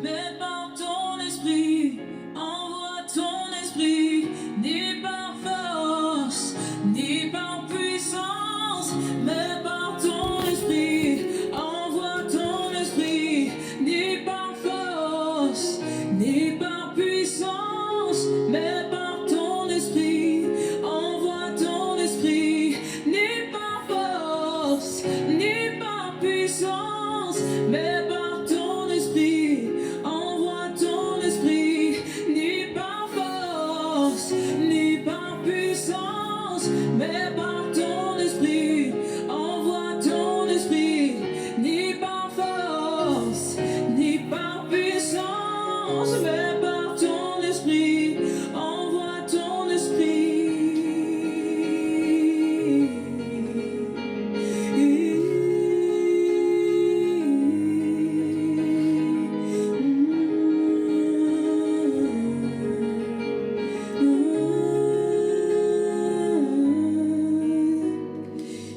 mais par ton esprit. Envoie ton esprit, ni par force, ni par puissance, mais par ton esprit. Envoie ton esprit, ni par force, ni par puissance, mais par ton esprit. Envoie ton esprit, ni par force, ni par puissance, mais par ton esprit. Envoie ton esprit, ni par force, ni par puissance, mais par ton esprit. Envoie ton esprit, ni par force, ni par puissance, mais par ton esprit. Envoie ton esprit.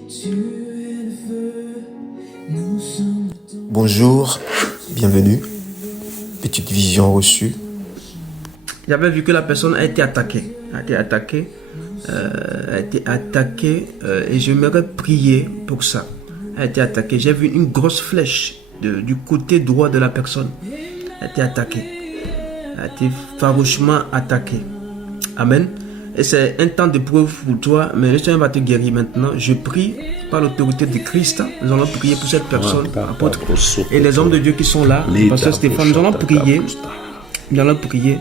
Tu es le feu, nous sommes ton. Bonjour, bienvenue. Petite vision reçue. J'avais vu que la personne a été attaquée. Et j'aimerais prier pour ça. Elle a été attaquée. J'ai vu une grosse flèche du côté droit de la personne. Elle a été attaquée. Elle a été farouchement attaquée. Amen. Et c'est un temps de preuve pour toi, mais le Seigneur va te guérir maintenant. Je prie par l'autorité de Christ. Nous allons prier pour cette personne, apôtre, et les hommes de Dieu qui sont là. Pasteur Stéphane, nous allons prier. Nous allons prier.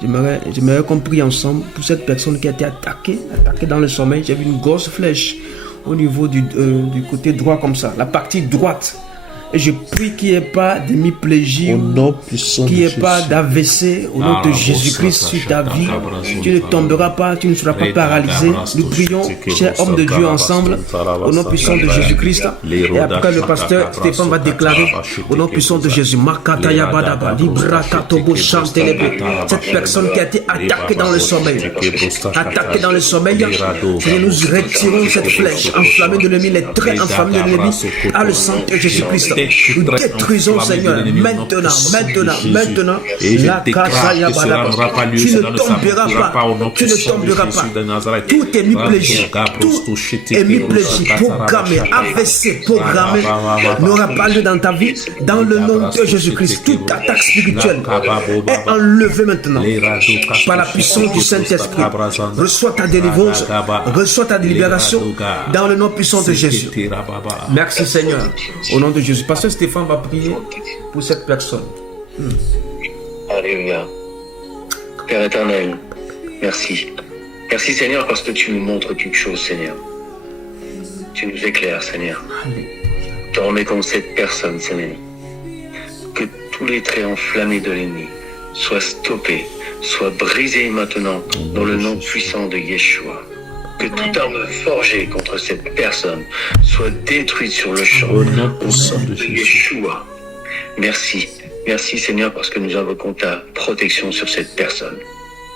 J'aimerais qu'on prie ensemble pour cette personne qui a été attaquée dans le sommeil. J'ai vu une grosse flèche au niveau du côté droit comme ça, la partie droite. Et je prie qu'il n'y ait pas d'hémiplégie, qu'il n'y ait pas d'AVC au nom de Jésus-Christ sur ta vie. Tu ne tomberas pas, tu ne seras pas paralysé. Nous prions, chers hommes de Dieu, ensemble, au nom puissant de Jésus-Christ. Et après, le pasteur Stéphane va déclarer, au nom puissant de Jésus, cette personne qui a été attaquée dans le sommeil, Seigneur, nous retirons cette flèche enflammée de l'ennemi, les traits enflammés de l'ennemi, à le sang de Jésus-Christ. Nous détruisons, Seigneur, maintenant. La casa yabala. Tu ne tomberas pas. Tout hémiplégie, programmé, AVC, programmé, n'aura pas lieu dans ta vie, dans le nom de Jésus-Christ. Toute attaque spirituelle est enlevée maintenant par la puissance du Saint-Esprit. Reçois ta délivrance, reçois ta libération dans le nom puissant de Jésus. Merci, Seigneur, au nom de Jésus. Pasteur Stéphane va prier pour cette personne. Alléluia. Père éternel, merci. Merci Seigneur parce que tu nous montres toutes choses, Seigneur. Tu nous éclaires, Seigneur. Je te remets contre cette personne, Seigneur. Que tous les traits enflammés de l'ennemi soient stoppés, soient brisés maintenant dans le nom puissant de Yeshua. Que toute arme forgée contre cette personne soit détruite sur le champ. Au nom de Yeshua. Merci. Merci Seigneur parce que nous invoquons ta protection sur cette personne.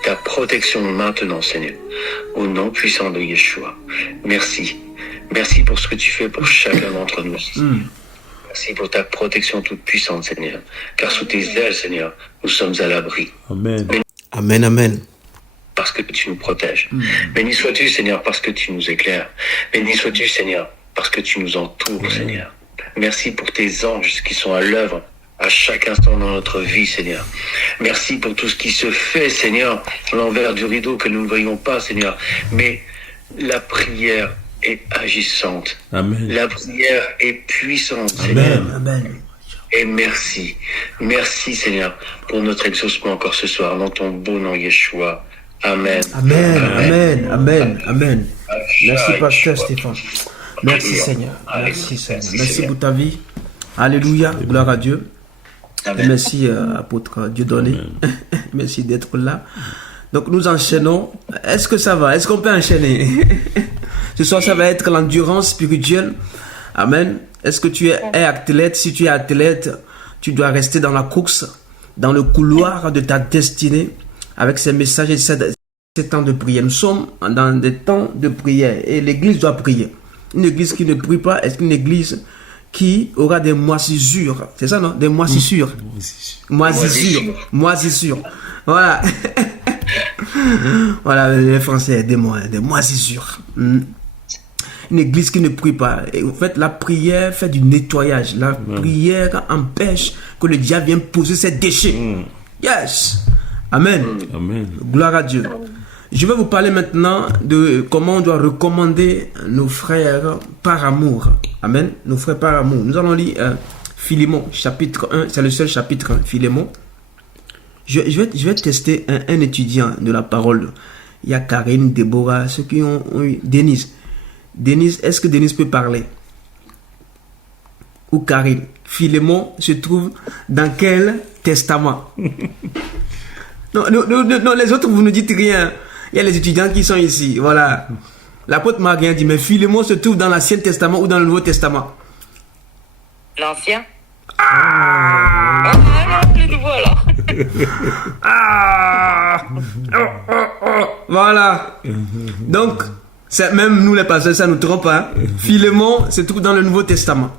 Ta protection maintenant Seigneur. Au nom puissant de Yeshua. Merci. Merci pour ce que tu fais pour chacun d'entre nous. Merci pour ta protection toute puissante Seigneur. Car sous tes ailes Seigneur, nous sommes à l'abri. Amen. Amen, amen. Parce que tu nous protèges. Béni sois-tu, Seigneur, parce que tu nous éclaires. Béni sois-tu, Seigneur, parce que tu nous entoures, Seigneur. Merci pour tes anges qui sont à l'œuvre à chaque instant dans notre vie, Seigneur. Merci pour tout ce qui se fait, Seigneur, à l'envers du rideau que nous ne voyons pas, Seigneur. Mais la prière est agissante. Amen. La prière est puissante, Seigneur. Amen. Et merci. Merci, Seigneur, pour notre exaucement encore ce soir, dans ton beau nom, Yeshua. Amen. Amen. Merci, pasteur Stéphane. Merci, Seigneur. Merci pour ta vie. Alléluia. Gloire à Dieu. Amen. Merci, apôtre Dieudonné. Merci d'être là. Donc, nous enchaînons. Est-ce que ça va? Est-ce qu'on peut enchaîner? Ce soir, ça va être l'endurance spirituelle. Amen. Est-ce que tu es athlète? Si tu es athlète, tu dois rester dans la course, dans le couloir de ta destinée, avec ces messages et ces temps de prière. Nous sommes dans des temps de prière et l'église doit prier. Une église qui ne prie pas est une église qui aura des moisissures. C'est ça, non? Des moisissures. Moisissures. Voilà. Voilà, les Français, des moisissures. Une église qui ne prie pas. Et en fait, la prière fait du nettoyage. La prière empêche que le diable vienne poser ses déchets. Yes. Amen. Amen. Gloire à Dieu. Je vais vous parler maintenant de comment on doit recommander nos frères par amour. Amen. Nos frères par amour. Nous allons lire Philémon, chapitre 1. C'est le seul chapitre, Philémon. Je vais tester un étudiant de la parole. Il y a Karine, Déborah, ceux qui ont eu Denise. Denise, est-ce que Denise peut parler? Ou Karine? Philémon se trouve dans quel testament? Non, les autres, vous ne dites rien. Il y a les étudiants qui sont ici. Voilà. L'apôtre m'a rien dit, mais Philémon se trouve dans l'Ancien Testament ou dans le Nouveau Testament? L'ancien. Ah, Le nouveau alors. Voilà. Donc, même nous les pasteurs, ça nous trompe. Hein? Philémon se trouve dans le Nouveau Testament.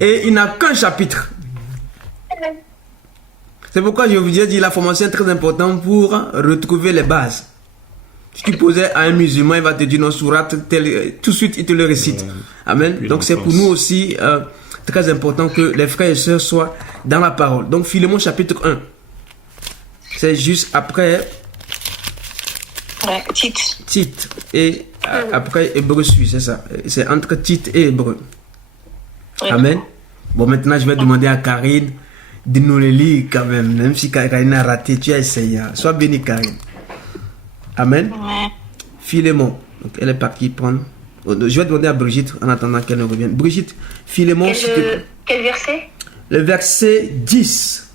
Et il n'a qu'un chapitre. C'est pourquoi je vous ai dit la formation est très importante pour retrouver les bases. Si tu posais à un musulman, il va te dire non, sourate, tout de suite il te le récite. Amen. Donc c'est pour nous aussi très important que les frères et sœurs soient dans la parole. Donc Philémon chapitre 1. C'est juste après Tite. Et après Hébreu suit, c'est ça. C'est entre Tite et Hébreu. Amen. Bon, maintenant je vais demander à Karine de nous le lire quand même si Karine a raté, tu as essayé. Sois béni, Karine. Amen. Ouais. Philémon. Donc, elle est partie prendre. Je vais demander à Brigitte en attendant qu'elle ne revienne. Brigitte, Philémon. Quel verset? Le verset 10.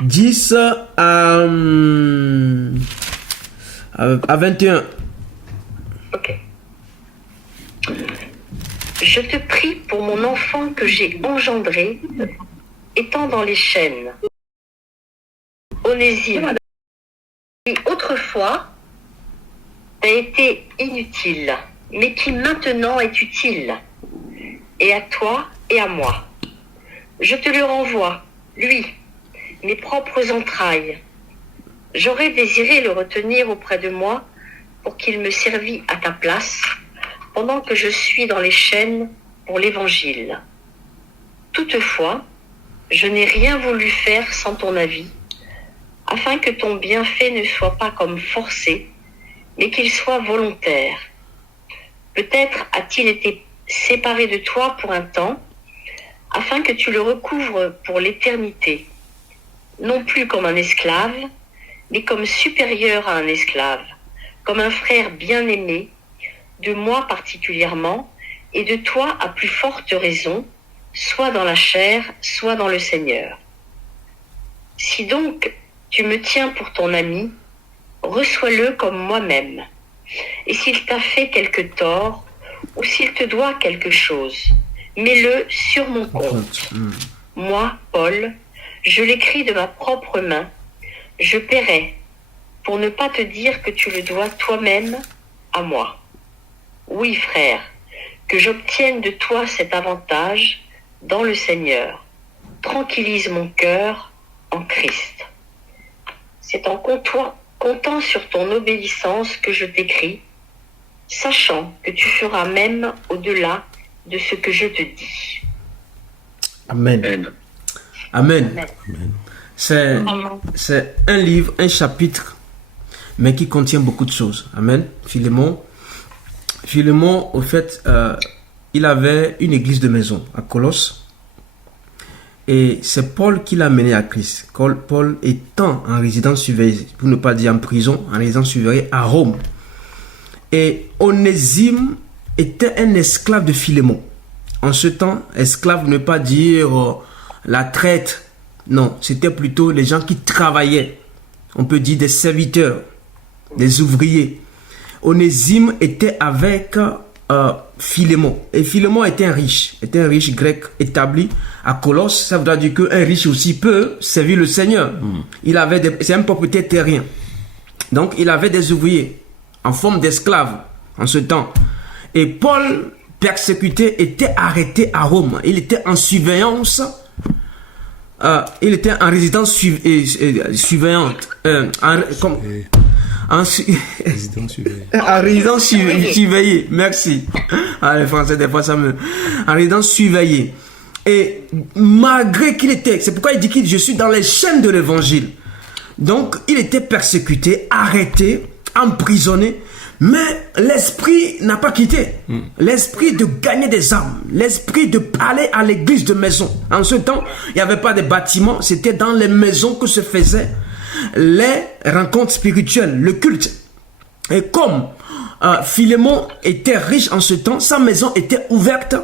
10 à 21. Ok. Je te prie pour mon enfant que j'ai engendré, étant dans les chaînes. Onésime, qui autrefois a été inutile, mais qui maintenant est utile, et à toi et à moi. Je te le renvoie, lui, mes propres entrailles. J'aurais désiré le retenir auprès de moi pour qu'il me servît à ta place, pendant que je suis dans les chaînes pour l'Évangile. Toutefois, je n'ai rien voulu faire sans ton avis, afin que ton bienfait ne soit pas comme forcé, mais qu'il soit volontaire. Peut-être a-t-il été séparé de toi pour un temps, afin que tu le recouvres pour l'éternité, non plus comme un esclave, mais comme supérieur à un esclave, comme un frère bien-aimé, de moi particulièrement, et de toi à plus forte raison, soit dans la chair, soit dans le Seigneur. Si donc tu me tiens pour ton ami, reçois-le comme moi-même. Et s'il t'a fait quelque tort, ou s'il te doit quelque chose, mets-le sur mon compte. Moi, Paul, je l'écris de ma propre main, je paierai, pour ne pas te dire que tu le dois toi-même à moi. Oui, frère, que j'obtienne de toi cet avantage dans le Seigneur. Tranquillise mon cœur en Christ. C'est en comptant sur ton obéissance que je t'écris, sachant que tu feras même au-delà de ce que je te dis. Amen. Amen. C'est un livre, un chapitre, mais qui contient beaucoup de choses. Amen. Philémon, au fait, il avait une église de maison à Colosse. Et c'est Paul qui l'a mené à Christ. Paul étant en résidence surveillée, pour ne pas dire en prison, en résidence surveillée à Rome. Et Onésime était un esclave de Philémon. En ce temps, esclave ne veut pas dire la traite. Non, c'était plutôt les gens qui travaillaient. On peut dire des serviteurs, des ouvriers. Onésime était avec Philémon. Et Philémon était un riche grec établi à Colosse. Ça voudrait dire qu'un riche aussi peut servir le Seigneur. C'est un propriétaire terrien. Donc il avait des ouvriers en forme d'esclaves en ce temps. Et Paul persécuté, était arrêté à Rome. Il était en surveillance. Il était en résidence surveillante. En résidence surveillée. Merci. Les Français, des fois, ça me... En résidence surveillée. Et malgré qu'il était... C'est pourquoi il dit que je suis dans les chaînes de l'évangile. Donc, il était persécuté, arrêté, emprisonné. Mais l'esprit n'a pas quitté. L'esprit de gagner des âmes. L'esprit de aller à l'église de maison. En ce temps, il n'y avait pas de bâtiments. C'était dans les maisons que se faisaient les rencontres spirituelles, le culte. Et comme Philémon était riche en ce temps, sa maison était ouverte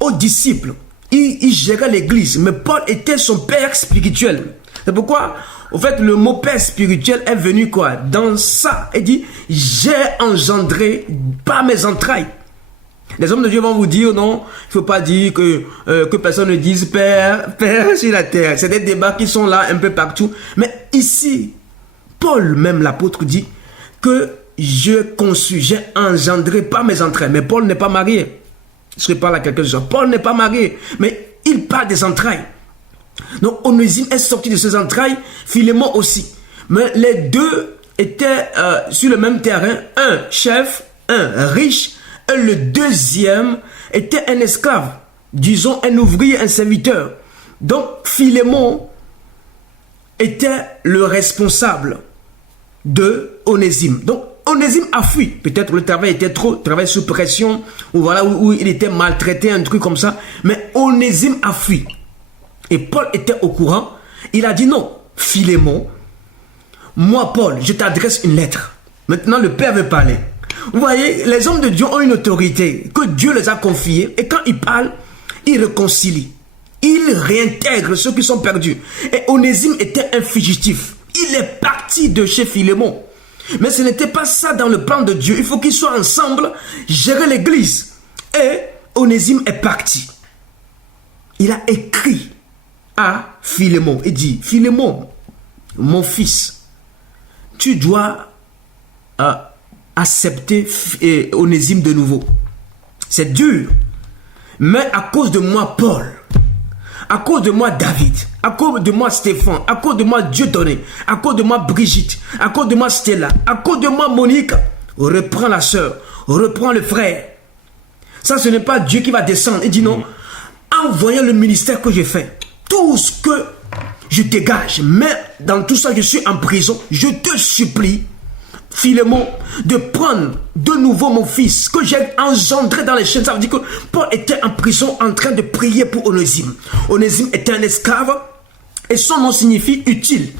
aux disciples. Il gérait l'église. Mais Paul était son père spirituel. C'est pourquoi... En fait, le mot père spirituel est venu quoi? Dans ça, il dit, j'ai engendré par mes entrailles. Les hommes de Dieu vont vous dire, non, il ne faut pas dire que personne ne dise père sur la terre. C'est des débats qui sont là un peu partout. Mais ici, Paul, même l'apôtre, dit que j'ai engendré par mes entrailles. Mais Paul n'est pas marié. Je parle à quelqu'un de ça. Paul n'est pas marié, mais il parle des entrailles. Donc Onésime est sorti de ses entrailles, Philémon aussi. Mais les deux étaient sur le même terrain. Un chef, un riche, et le deuxième était un esclave. Disons un ouvrier, un serviteur. Donc Philémon était le responsable de Onésime. Donc Onésime a fui. Peut-être le travail était trop, travail sous pression, ou voilà, où il était maltraité, un truc comme ça. Mais Onésime a fui. Et Paul était au courant. Il a dit non, Philémon, moi Paul, je t'adresse une lettre. Maintenant le Père veut parler. Vous voyez, les hommes de Dieu ont une autorité que Dieu les a confiée. Et quand ils parlent, ils réconcilient. Ils réintègrent ceux qui sont perdus. Et Onésime était un fugitif. Il est parti de chez Philémon. Mais ce n'était pas ça dans le plan de Dieu. Il faut qu'ils soient ensemble, gérer l'église. Et Onésime est parti. Il a écrit à Philémon. Il dit, Philémon, mon fils, tu dois accepter Onésime de nouveau. C'est dur. Mais à cause de moi, Paul, à cause de moi, David, à cause de moi, Stéphane, à cause de moi, Dieudonné, à cause de moi, Brigitte, à cause de moi, Stella, à cause de moi, Monique, reprends la soeur, reprends le frère. Ça, ce n'est pas Dieu qui va descendre. Il dit non, en voyant le ministère que j'ai fait, tout ce que je dégage, mais dans tout ça, je suis en prison, je te supplie, Philémon, de prendre de nouveau mon fils que j'ai engendré dans les chaînes. Ça veut dire que Paul était en prison en train de prier pour Onésime. Onésime était un esclave et son nom signifie utile.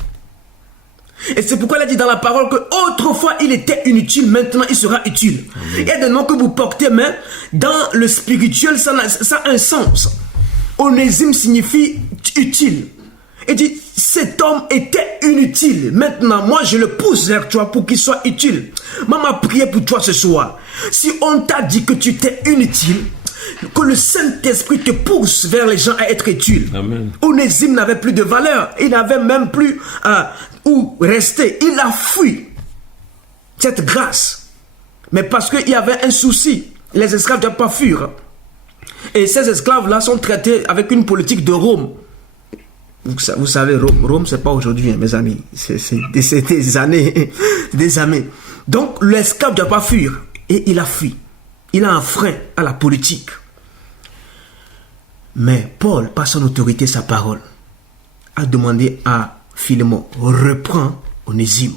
Et c'est pourquoi il a dit dans la parole que autrefois il était inutile, maintenant il sera utile. Amen. Il y a des noms que vous portez, mais dans le spirituel, ça a un sens. Onésime signifie utile. Il dit, cet homme était inutile. Maintenant, moi, je le pousse vers toi pour qu'il soit utile. Maman, priez pour toi ce soir. Si on t'a dit que tu étais inutile, que le Saint-Esprit te pousse vers les gens à être utile. Amen. Onésime n'avait plus de valeur. Il n'avait même plus où rester. Il a fui cette grâce. Mais parce qu'il y avait un souci. Les esclaves ne doivent pas fuir. Et ces esclaves-là sont traités avec une politique de Rome. Vous savez, Rome, c'est pas aujourd'hui, hein, mes amis. C'est des années. Des années. Donc, l'esclave ne doit pas fuir. Et il a fui. Il a un frein à la politique. Mais Paul, par son autorité, sa parole, a demandé à Philémon, reprends Onésime,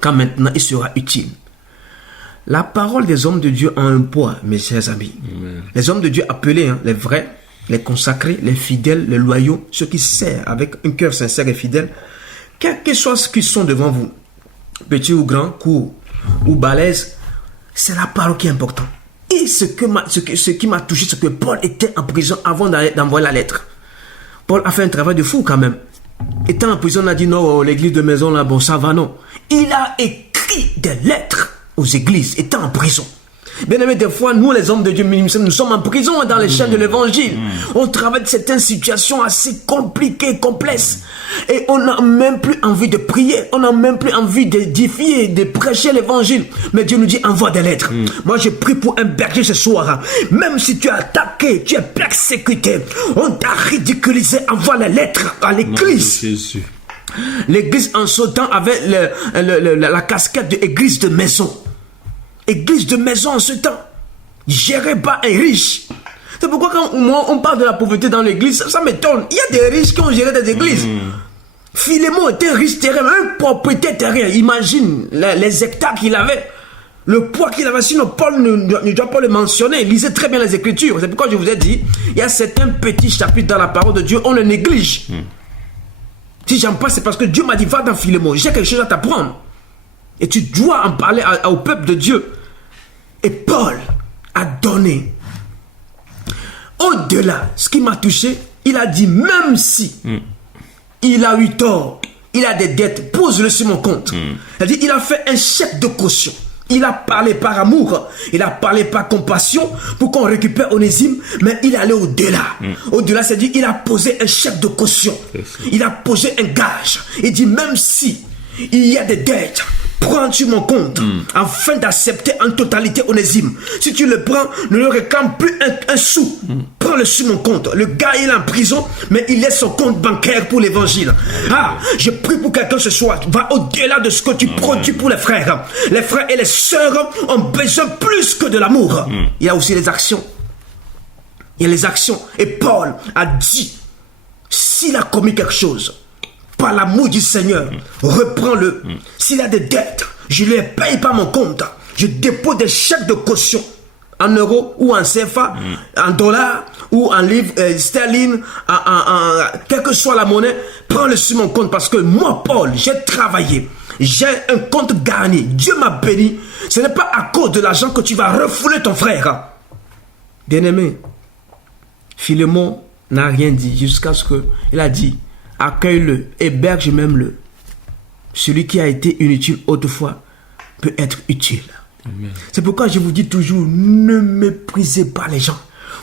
quand maintenant il sera utile. La parole des hommes de Dieu a un poids, mes chers amis. Amen. Les hommes de Dieu appelés, hein, les vrais, les consacrés, les fidèles, les loyaux, ceux qui servent avec un cœur sincère et fidèle, quel que soit ce qu'ils sont devant vous, petit ou grand, court ou balèze, c'est la parole qui est importante. Et ce qui m'a touché, c'est que Paul était en prison avant d'envoyer la lettre. Paul a fait un travail de fou quand même. Étant en prison, on a dit non, l'église de maison là, bon ça va, non. Il a écrit des lettres aux églises, étant en prison. Bien aimé, des fois, nous les hommes de Dieu, nous sommes en prison dans les chaînes de l'évangile. On travaille de certaines situations assez compliquées, complexes. Et on n'a même plus envie de prier. On n'a même plus envie d'édifier, de prêcher l'évangile. Mais Dieu nous dit, envoie des lettres. Moi, je prie pour un berger ce soir. Même si tu es attaqué, tu es persécuté, on t'a ridiculisé, envoie les lettres à l'église. L'église en ce temps avait la casquette de église de maison. Église de maison en ce temps. Gérée par un riche. C'est pourquoi quand on parle de la pauvreté dans l'église, ça m'étonne. Il y a des riches qui ont géré des églises. Philémon était riche terrien, un propriétaire terrien. Imagine les hectares qu'il avait. Le poids qu'il avait, sinon Paul ne doit pas le mentionner. Lisez très bien les Écritures. C'est pourquoi je vous ai dit, il y a certains petits chapitres dans la parole de Dieu, on le néglige. Si j'en parle, c'est parce que Dieu m'a dit, va dans Philémon, j'ai quelque chose à t'apprendre. Et tu dois en parler au peuple de Dieu. Et Paul a donné. Au-delà, ce qui m'a touché, il a dit, même si il a eu tort, il a des dettes, pose-le sur mon compte. Il a fait un chèque de caution. Il a parlé par amour, il a parlé par compassion pour qu'on récupère Onésime, mais il est allé au-delà. Au-delà, c'est-à-dire il a posé un chèque de caution. Il a posé un gage. Il dit, même si il y a des dettes, prends sur mon compte afin d'accepter en totalité Onésime. Si tu le prends, ne le réclame plus un sou. Prends-le sur mon compte. Le gars, il est en prison, mais il laisse son compte bancaire pour l'évangile. Ah, je prie pour quelqu'un ce soir. Va au-delà de ce que tu produis pour les frères. Les frères et les sœurs ont besoin plus que de l'amour. Il y a aussi les actions. Il y a les actions. Et Paul a dit, s'il a commis quelque chose, par l'amour du Seigneur, reprends-le. S'il a des dettes, je ne les paye pas mon compte. Je dépose des chèques de caution en euros ou en CFA, en dollars ou en livres sterling, quelle que soit la monnaie, prends-le sur mon compte parce que moi, Paul, j'ai travaillé. J'ai un compte garni. Dieu m'a béni. Ce n'est pas à cause de l'argent que tu vas refouler ton frère. Bien-aimé, Philémon n'a rien dit jusqu'à ce qu'il a dit, accueille-le, héberge même-le. Celui qui a été inutile autrefois peut être utile. C'est pourquoi je vous dis toujours, ne méprisez pas les gens.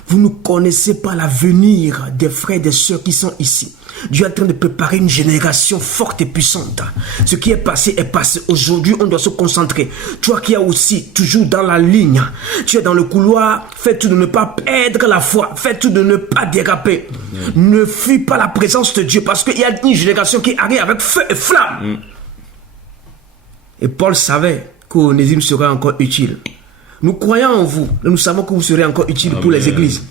Vous ne connaissez pas l'avenir des frères et des sœurs qui sont ici. Dieu est en train de préparer une génération forte et puissante. Ce qui est passé est passé. Aujourd'hui, on doit se concentrer. Toi qui es aussi toujours dans la ligne, tu es dans le couloir, fais tout de ne pas perdre la foi. Fais tout de ne pas déraper. Ne fuis pas la présence de Dieu parce qu'il y a une génération qui arrive avec feu et flamme. Et Paul savait qu'Onésime serait encore utile. Nous croyons en vous. Nous savons que vous serez encore utile pour les églises.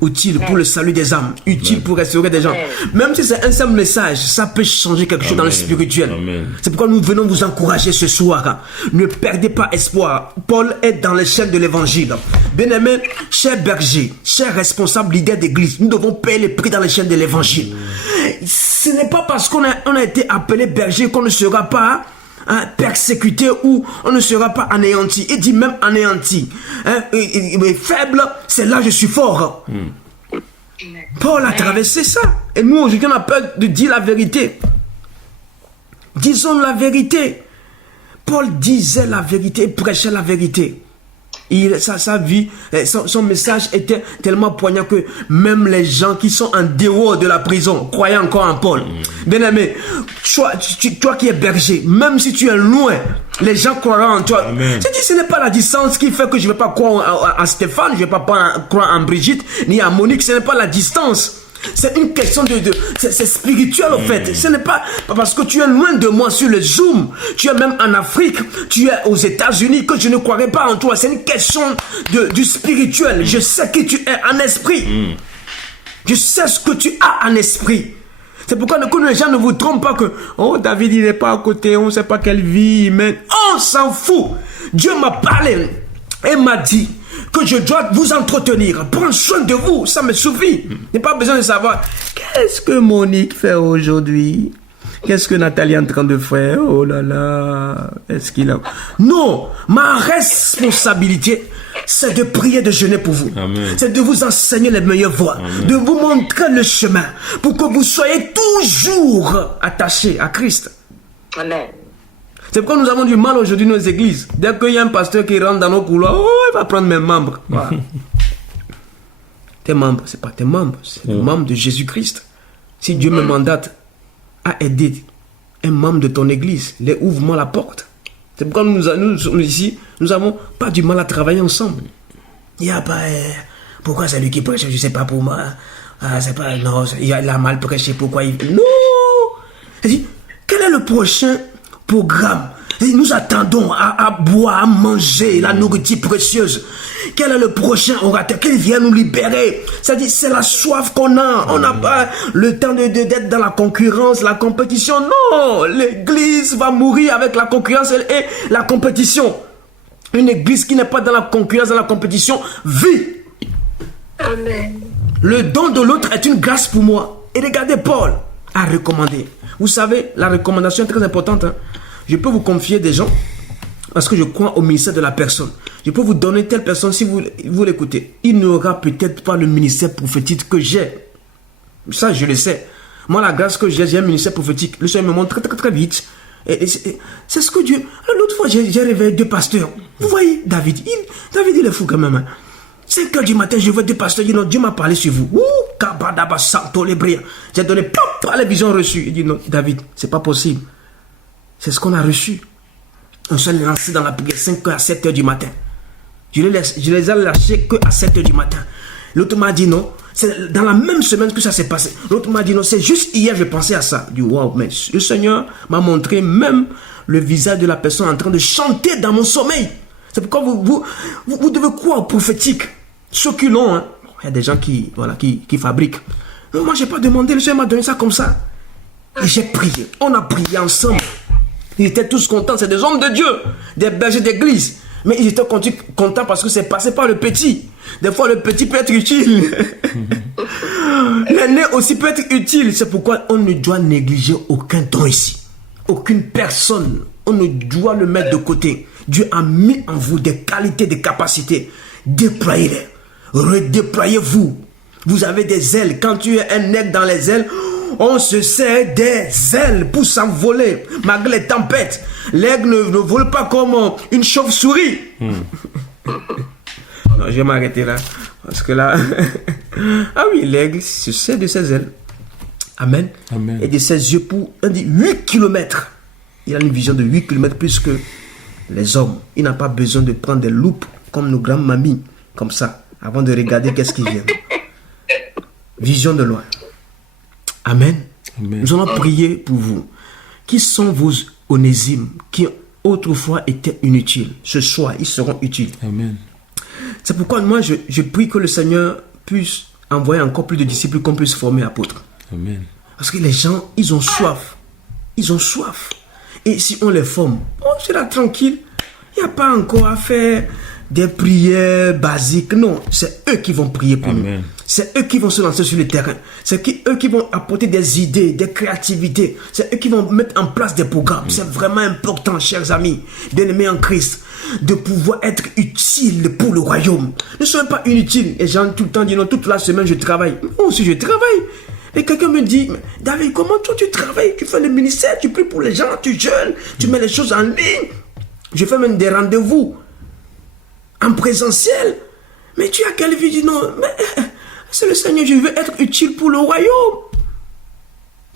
Utile pour le salut des âmes. Utile pour restaurer des gens. Même si c'est un simple message, ça peut changer quelque chose dans le spirituel. C'est pourquoi nous venons vous encourager ce soir. Ne perdez pas espoir. Paul est dans les chaînes de l'évangile. Bien-aimés, chers bergers, chers responsables leaders d'église, nous devons payer les prix dans les chaînes de l'évangile. Ce n'est pas parce qu'on a été appelé berger qu'on ne sera pas persécuté ou on ne sera pas anéanti. Il dit même anéanti. Mais faible, c'est là que je suis fort. Paul a traversé ça. Et nous, aujourd'hui, on a peur de dire la vérité. Disons la vérité. Paul disait la vérité, il prêchait la vérité. Sa vie, son message était tellement poignant que même les gens qui sont en dehors de la prison croyaient encore en Paul. Bien aimé, toi qui es berger, même si tu es loin, les gens croiront en toi. Ce n'est pas la distance qui fait que je ne vais pas croire en Stéphane, je ne vais pas croire en Brigitte, ni en Monique, ce n'est pas la distance. C'est une question c'est spirituel en fait. Ce n'est pas parce que tu es loin de moi sur le Zoom, tu es même en Afrique, tu es aux États-Unis que je ne croirais pas en toi. C'est une question du spirituel. Je sais qui tu es en esprit. Je sais ce que tu as en esprit. C'est pourquoi que les gens ne vous trompent pas que David il n'est pas à côté, on ne sait pas quelle vie il mène. On s'en fout. Dieu m'a parlé et m'a dit que je dois vous entretenir, prendre soin de vous, ça me suffit. Je n'ai pas besoin de savoir qu'est-ce que Monique fait aujourd'hui, qu'est-ce que Nathalie est en train de faire, oh là là, est-ce qu'il a... Non, ma responsabilité, c'est de prier, de jeûner pour vous. C'est de vous enseigner les meilleures voies, de vous montrer le chemin, pour que vous soyez toujours attachés à Christ. Amen. C'est pourquoi nous avons du mal aujourd'hui dans nos églises. Dès qu'il y a un pasteur qui rentre dans nos couloirs, oh, il va prendre mes membres. Voilà. Tes membres, ce n'est pas tes membres, c'est les membres de Jésus-Christ. Si Dieu me mandate à aider un membre de ton église, ouvre-moi la porte. C'est pourquoi nous ici, nous n'avons pas du mal à travailler ensemble. Il n'y a pas... pourquoi c'est lui qui prêche? Je ne sais pas pour moi. Ah, c'est pas... Non, il a mal prêché, pourquoi il... Non! C'est-à-dire, quel est le prochain programme? Nous attendons à boire, à manger la nourriture précieuse. Quel est le prochain orateur? Qu'il vient nous libérer. C'est-à-dire, c'est la soif qu'on a. On n'a pas le temps d'être dans la concurrence, la compétition. Non! L'église va mourir avec la concurrence et la compétition. Une église qui n'est pas dans la concurrence, dans la compétition, vit. Amen. Le don de l'autre est une grâce pour moi. Et regardez, Paul a recommandé. Vous savez, la recommandation est très importante. Hein? Je peux vous confier des gens parce que je crois au ministère de la personne. Je peux vous donner telle personne si vous l'écoutez. Il n'aura peut-être pas le ministère prophétique que j'ai. Ça, je le sais. Moi, la grâce que j'ai un ministère prophétique. Le Seigneur me montre très, très, très vite. Et c'est ce que Dieu... L'autre fois, j'ai réveillé 2 pasteurs. Vous voyez, David, il est fou quand même. Hein? 5 heures du matin, je vois 2 pasteurs. Il dit non, Dieu m'a parlé sur vous. Kabadaba Santo Lebria. J'ai donné pop, les visions reçues. Il dit non, David, c'est pas possible. C'est ce qu'on a reçu. On s'est lancé dans la prière 5 heures à 7 heures du matin. Je les ai lâchés que à 7 heures du matin. L'autre m'a dit non. C'est dans la même semaine que ça s'est passé. L'autre m'a dit non, c'est juste hier je pensais à ça. Je dis waouh, mais le Seigneur m'a montré même le visage de la personne en train de chanter dans mon sommeil. C'est pourquoi vous devez croire au prophétique. Ceux qui l'ont, hein. Il y a des gens qui fabriquent. Mais moi, je n'ai pas demandé, le Seigneur m'a donné ça comme ça. Et j'ai prié. On a prié ensemble. Ils étaient tous contents. C'est des hommes de Dieu, des bergers d'église. Mais ils étaient contents parce que c'est passé par le petit. Des fois, le petit peut être utile. L'aîné aussi peut être utile. C'est pourquoi on ne doit négliger aucun don ici. Aucune personne. On ne doit le mettre de côté. Dieu a mis en vous des qualités, des capacités. Déployez-les. Redéployez-vous. Vous avez des ailes. Quand tu es un aigle dans les ailes, on se sert des ailes pour s'envoler. Malgré les tempêtes, l'aigle ne vole pas comme une chauve-souris. Non, je vais m'arrêter là. Parce que là... ah oui, l'aigle se sert de ses ailes. Amen. Amen. Et de ses yeux pour 8 km. Il a une vision de 8 km plus que les hommes. Il n'a pas besoin de prendre des loupes comme nos grandes mamies. Comme ça, avant de regarder qu'est-ce qui vient. Vision de loin. Amen. Amen. Nous allons prier pour vous. Qui sont vos onésimes qui autrefois étaient inutiles? Ce soir, ils seront utiles. Amen. C'est pourquoi moi, je prie que le Seigneur puisse envoyer encore plus de disciples qu'on puisse former apôtres. Amen. Parce que les gens, ils ont soif. Ils ont soif. Et si on les forme, on sera tranquille. Il n'y a pas encore à faire des prières basiques. Non, c'est eux qui vont prier pour Amen. nous. C'est eux qui vont se lancer sur le terrain. C'est eux qui vont apporter des idées, des créativités. C'est eux qui vont mettre en place des programmes. C'est vraiment important, chers amis, bien-aimés en Christ, de pouvoir être utile pour le royaume. Ne soyez pas inutiles. Les gens tout le temps disent non, toute la semaine je travaille. Moi aussi je travaille. Et quelqu'un me dit, David, comment toi tu travailles? Tu fais le ministère, tu pries pour les gens, tu jeûnes, tu mets les choses en ligne. Je fais même des rendez-vous en présentiel. Mais tu as quelle vie? Je dis non, mais c'est le Seigneur, je veux être utile pour le royaume.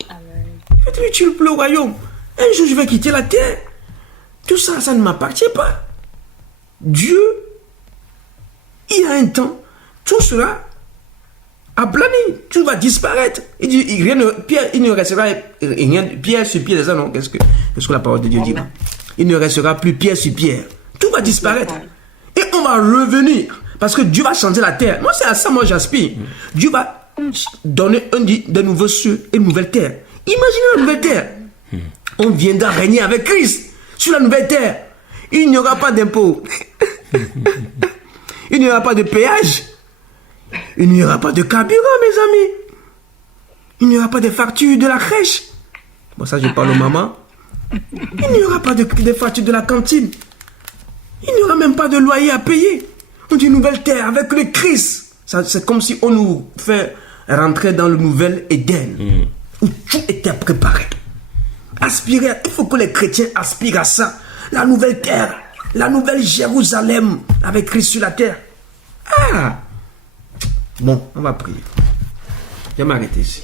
Amen. Je veux être utile pour le royaume. Un jour je vais quitter la terre. Tout ça, ça ne m'appartient pas. Dieu, il y a un temps, tout sera aplani, tout va disparaître. Il dit, Pierre, il ne restera rien, pierre sur pierre, c'est ça non? Qu'est-ce que la parole de Dieu dit? Il ne restera plus pierre sur pierre. Tout va disparaître. Et on va revenir. Parce que Dieu va changer la terre. Moi, c'est à ça moi j'aspire. Dieu va donner de nouveaux cieux et une nouvelle terre. Imaginez la nouvelle terre. On viendra régner avec Christ sur la nouvelle terre. Il n'y aura pas d'impôts. Il n'y aura pas de péage. Il n'y aura pas de carburant, mes amis. Il n'y aura pas de facture de la crèche. Bon, ça, je parle aux mamans. Il n'y aura pas de facture de la cantine. Il n'y aura même pas de loyer à payer. On dit nouvelle terre avec le Christ. C'est comme si on nous fait rentrer dans le nouvel Éden. Où tout était préparé. Aspirer, il faut que les chrétiens aspirent à ça. La nouvelle terre, la nouvelle Jérusalem avec Christ sur la terre. Ah! Bon, on va prier. Je vais m'arrêter ici.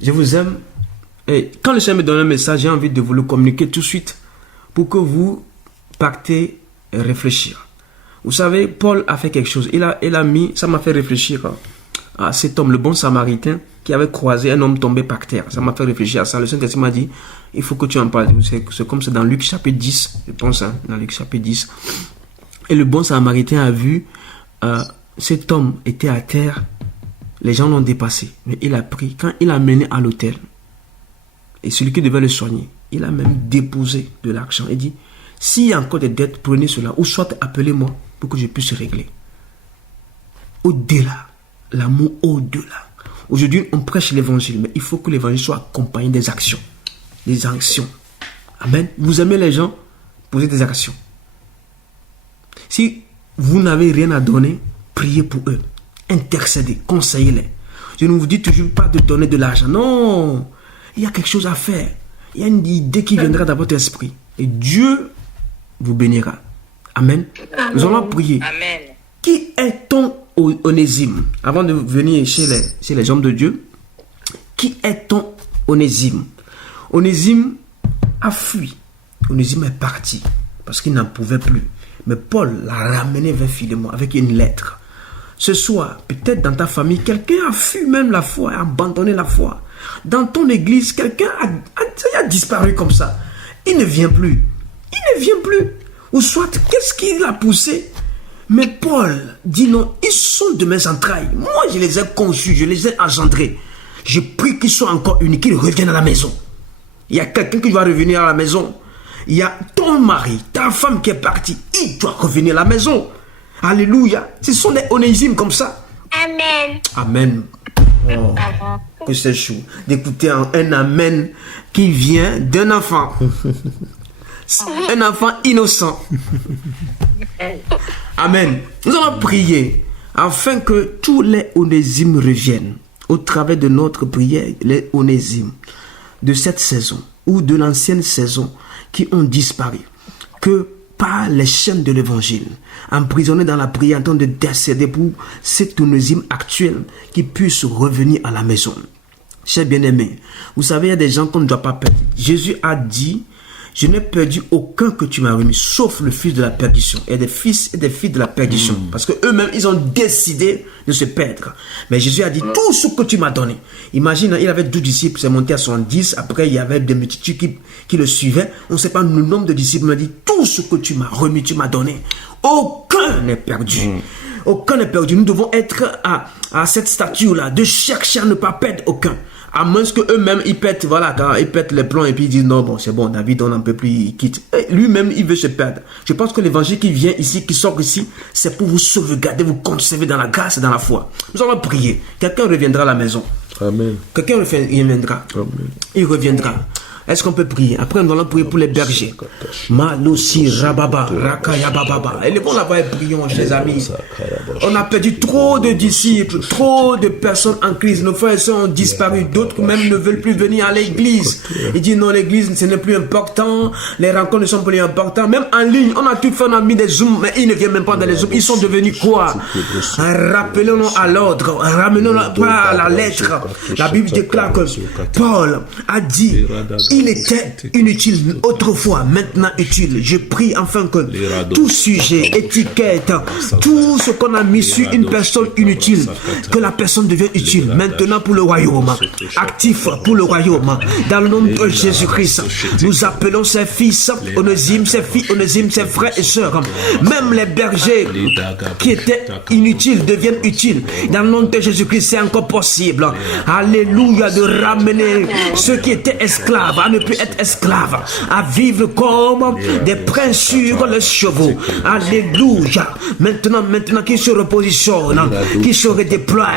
Je vous aime. Et quand le Seigneur me donne un message, j'ai envie de vous le communiquer tout de suite pour que vous partez réfléchir. Vous savez, Paul a fait quelque chose. Il a mis, ça m'a fait réfléchir à cet homme, le bon samaritain, qui avait croisé un homme tombé par terre. Ça m'a fait réfléchir à ça. Le Saint-Esprit m'a dit, il faut que tu en parles. C'est comme ça dans Luc chapitre 10, je pense, hein, dans Luc chapitre 10. Et le bon samaritain a vu, cet homme était à terre, les gens l'ont dépassé. Mais il a pris, quand il l'a mené à l'hôtel, et celui qui devait le soigner, il a même déposé de l'argent. Il dit, s'il y a encore des dettes, prenez cela, ou soit appelez-moi pour que je puisse régler. Au-delà, l'amour au-delà. Aujourd'hui, on prêche l'évangile, mais il faut que l'évangile soit accompagné des actions. Des actions. Amen. Vous aimez les gens, posez des actions. Si vous n'avez rien à donner, priez pour eux. Intercédez, conseillez-les. Je ne vous dis toujours pas de donner de l'argent. Non, il y a quelque chose à faire. Il y a une idée qui viendra dans votre esprit. Et Dieu vous bénira. Amen. Nous allons prier. Amen. Qui est ton Onésime? Avant de venir chez les hommes de Dieu, qui est ton Onésime? Onésime a fui. Onésime est parti parce qu'il n'en pouvait plus. Mais Paul l'a ramené vers Philémon avec une lettre. Ce soir, peut-être dans ta famille, quelqu'un a fui même la foi, a abandonné la foi. Dans ton église, quelqu'un a disparu comme ça. Il ne vient plus. Il ne vient plus. Ou soit, qu'est-ce qui l'a poussé? Mais Paul dit non, ils sont de mes entrailles. Moi, je les ai conçus, je les ai engendrés. Je prie qu'ils soient encore unis, qu'ils reviennent à la maison. Il y a quelqu'un qui doit revenir à la maison. Il y a ton mari, ta femme qui est partie. Il doit revenir à la maison. Alléluia. Ce sont des onésimes comme ça. Amen. Amen. Oh, que c'est chaud d'écouter un amen qui vient d'un enfant. Un enfant innocent. Amen. Nous allons prier afin que tous les onésimes reviennent au travers de notre prière, les onésimes de cette saison ou de l'ancienne saison qui ont disparu. Que par les chaînes de l'évangile, emprisonnés dans la prière en train de décéder pour cet onésime actuel qui puisse revenir à la maison. Chers bien-aimés, vous savez, il y a des gens qu'on ne doit pas perdre. Jésus a dit, je n'ai perdu aucun que tu m'as remis, sauf le fils de la perdition. Et des fils et des filles de la perdition. Parce que eux-mêmes, ils ont décidé de se perdre. Mais Jésus a dit, tout ce que tu m'as donné. Imagine, il avait 12 disciples, c'est monté à 70. Après, il y avait des multitudes qui le suivaient. On ne sait pas le nombre de disciples. Il a dit, tout ce que tu m'as remis, tu m'as donné. Aucun n'est perdu. Aucun n'est perdu. Nous devons être à cette statue-là, de chercher à ne pas perdre aucun. À moins que eux-mêmes, ils pètent, voilà, quand ils pètent les plombs et puis ils disent non, bon, c'est bon, David, on n'en peut plus, il quitte. Et lui-même, il veut se perdre. Je pense que l'évangile qui vient ici, qui sort ici, c'est pour vous sauvegarder, vous conserver dans la grâce et dans la foi. Nous allons prier. Quelqu'un reviendra à la maison. Amen. Quelqu'un reviendra. Amen. Il reviendra. Est-ce qu'on peut prier? Après, nous allons prier pour les bergers. Malosi, Rababa, Rakaya, Bababa. Élevons là-bas et prions, chers amis. On a perdu trop de disciples, trop de personnes en crise. Nos frères et sœurs ont disparu. D'autres même ne veulent plus venir à l'église. Ils disent non, l'église, ce n'est plus important. Les rencontres ne sont plus importantes. Même en ligne, on a tout fait, on a mis des zooms, mais ils ne viennent même pas dans les zooms. Ils sont devenus quoi? Rappelons-nous à l'ordre. Ramenons-nous pas à la lettre. La Bible déclare que Paul a dit, il était inutile autrefois, maintenant utile. Je prie enfin que tout sujet, étiquette, tout ce qu'on a mis sur une personne inutile, que la personne devienne utile. Maintenant pour le royaume, actif pour le royaume. Dans le nom de Jésus-Christ, nous appelons ses fils onésimes, ses filles onésimes, ses frères et sœurs. Même les bergers qui étaient inutiles deviennent utiles. Dans le nom de Jésus-Christ, c'est encore possible. Alléluia, de ramener ceux qui étaient esclaves à ne plus être esclaves, à vivre comme des princes sur les chevaux. Alléluia. Maintenant qu'ils se repositionnent, qu'ils se redéploient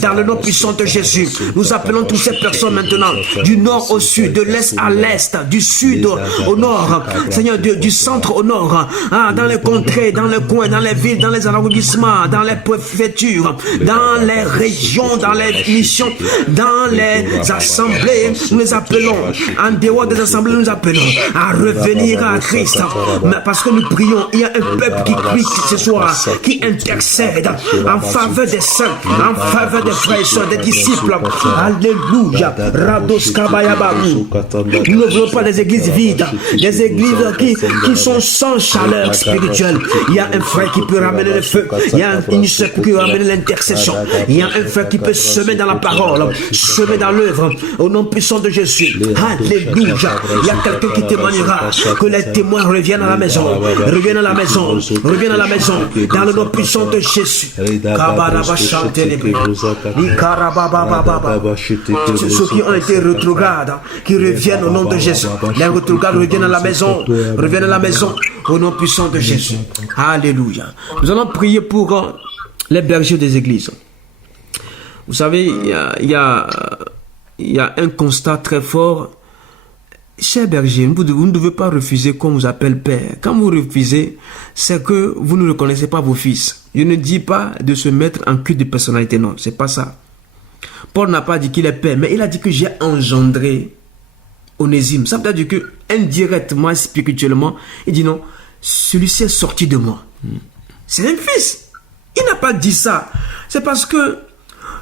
dans le nom puissant de Jésus. Nous appelons toutes ces personnes maintenant, du nord au sud, de l'est à l'est, du sud au nord, Seigneur, du centre au nord, dans les contrées, dans les coins, dans les villes, dans les arrondissements, dans les préfectures, dans les régions, dans les missions, dans les assemblées. Nous les appelons en dehors des assemblées, nous appelons à revenir à Christ. Mais parce que nous prions, il y a un peuple qui crie ce soir, qui intercède en faveur des saints, en faveur des frères et sœurs, des disciples. Alléluia. Rados Kabayababu. Nous ne voulons pas des églises vides, des églises qui sont sans chaleur spirituelle. Il y a un frère qui peut ramener le feu, il y a une sœur qui peut ramener l'intercession, il y a un frère qui peut semer dans la parole, semer dans l'œuvre, au nom puissant de Jésus. Alléluia. Il y a quelqu'un qui témoignera que les témoins reviennent à la maison, reviennent à la maison, reviennent à la maison, dans le nom puissant de Jésus. Ceux qui ont été rétrogrades, qui reviennent au nom de Jésus. Les rétrogrades reviennent à la maison, reviennent à la maison, au nom puissant de Jésus. Alléluia. Nous allons prier pour les bergers des églises. Vous savez, il y a un constat très fort. Chers bergers, vous ne devez pas refuser qu'on vous appelle père. Quand vous refusez, c'est que vous ne reconnaissez pas vos fils. Je ne dis pas de se mettre en culte de personnalité, non, c'est pas ça. Paul n'a pas dit qu'il est père, mais il a dit que j'ai engendré Onésime. Ça veut dire que indirectement, spirituellement, il dit non, celui-ci est sorti de moi. C'est un fils. Il n'a pas dit ça. C'est parce que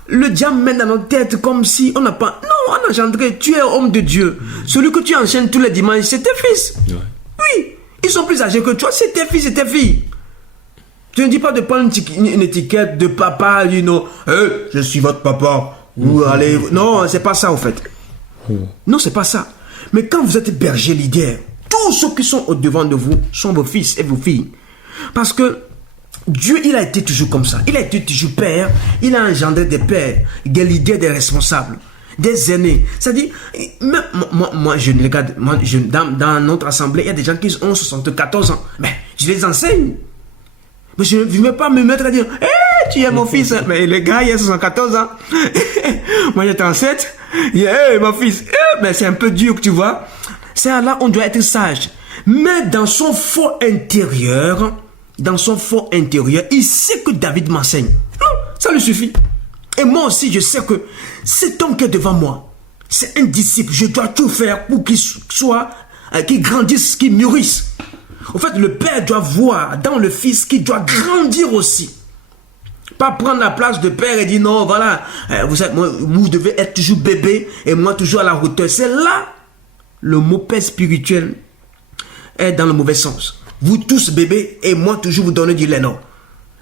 le diable met dans notre tête comme si on n'a pas... Non, on a engendré, tu es homme de Dieu. Celui que tu enchaînes tous les dimanches, c'est tes fils. Ouais. Oui, ils sont plus âgés que toi, c'est tes fils et tes filles. Je ne dis pas de prendre une étiquette de papa, you know, je suis votre papa. Ou allez... Non, c'est pas ça en fait. Non, c'est pas ça. Mais quand vous êtes berger leader, tous ceux qui sont au-devant de vous sont vos fils et vos filles. Parce que Dieu, il a été toujours comme ça. Il a été toujours père. Il a engendré des pères, des leaders, des responsables, des aînés. C'est-à-dire, moi, je regarde, dans notre assemblée, il y a des gens qui ont 74 ans. Mais je les enseigne. Mais je ne vais pas me mettre à dire, tu es mon fils. Mais le gars, il a 74 ans. Moi, j'étais en 7. Il dit, mon fils. Mais c'est un peu dur, tu vois. C'est là on doit être sage. Mais dans son fort intérieur, il sait que David m'enseigne. Non, ça lui suffit. Et moi aussi, je sais que cet homme qui est devant moi, c'est un disciple. Je dois tout faire pour qu'il soit, qu'il grandisse, qu'il mûrisse. En fait, le père doit voir dans le fils qu'il doit grandir aussi. Pas prendre la place de père et dire non, voilà, vous devez être toujours bébé et moi toujours à la hauteur. C'est là le mot père spirituel est dans le mauvais sens. Vous tous bébés et moi toujours vous donnez du lait, non.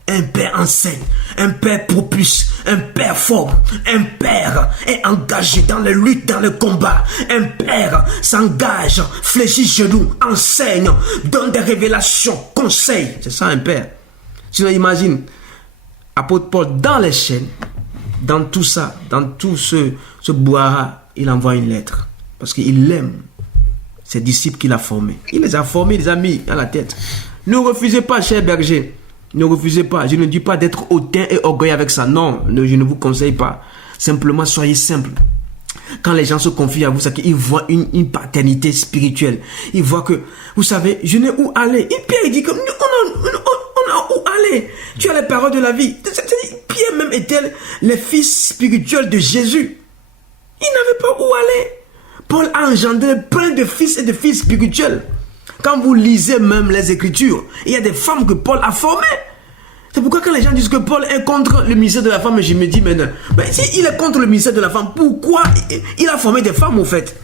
Un père enseigne, un père propulse, un père forme, un père est engagé dans les luttes, dans le combat. Un père s'engage, fléchit genoux, enseigne, donne des révélations, conseille. C'est ça un père. Sinon imagine, apôtre Paul dans les chaînes, dans tout ça, dans tout ce bois, il envoie une lettre. Parce qu'il aime ses disciples qu'il a formés. Il les a formés, il les a mis à la tête. Ne refusez pas, chers bergers. Ne refusez pas. Je ne dis pas d'être hautain et orgueilleux avec ça. Non, je ne vous conseille pas. Simplement, soyez simple. Quand les gens se confient à vous, c'est qu'ils voient une paternité spirituelle. Ils voient que, vous savez, je n'ai où aller. Et Pierre, il dit comme, on a où aller. Tu as les paroles de la vie. Pierre même était les fils spirituels de Jésus. Il n'avait pas où aller. Paul a engendré plein de fils et de filles spirituels. Quand vous lisez même les Écritures, il y a des femmes que Paul a formées. C'est pourquoi quand les gens disent que Paul est contre le ministère de la femme, je me dis, mais s'il est contre le ministère de la femme, pourquoi il a formé des femmes au fait?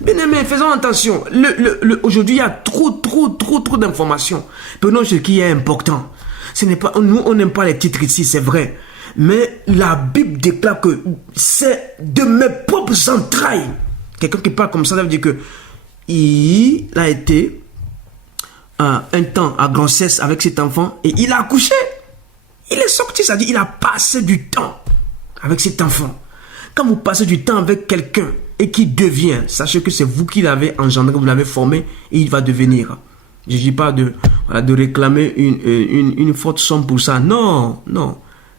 Bien aimé, faisons attention. Aujourd'hui, il y a trop d'informations. Prenons ce qui est important. Ce n'est pas, nous, on n'aime pas les titres ici, c'est vrai. Mais la Bible déclare que c'est de mes propres entrailles. Quelqu'un qui parle comme ça, ça veut dire que il a été un temps à grossesse avec cet enfant et il a accouché. Il est sorti, ça dit il a passé du temps avec cet enfant. Quand vous passez du temps avec quelqu'un et qui devient, sachez que c'est vous qui l'avez engendré, vous l'avez formé et il va devenir. Je ne dis pas de réclamer une forte somme pour ça. Non.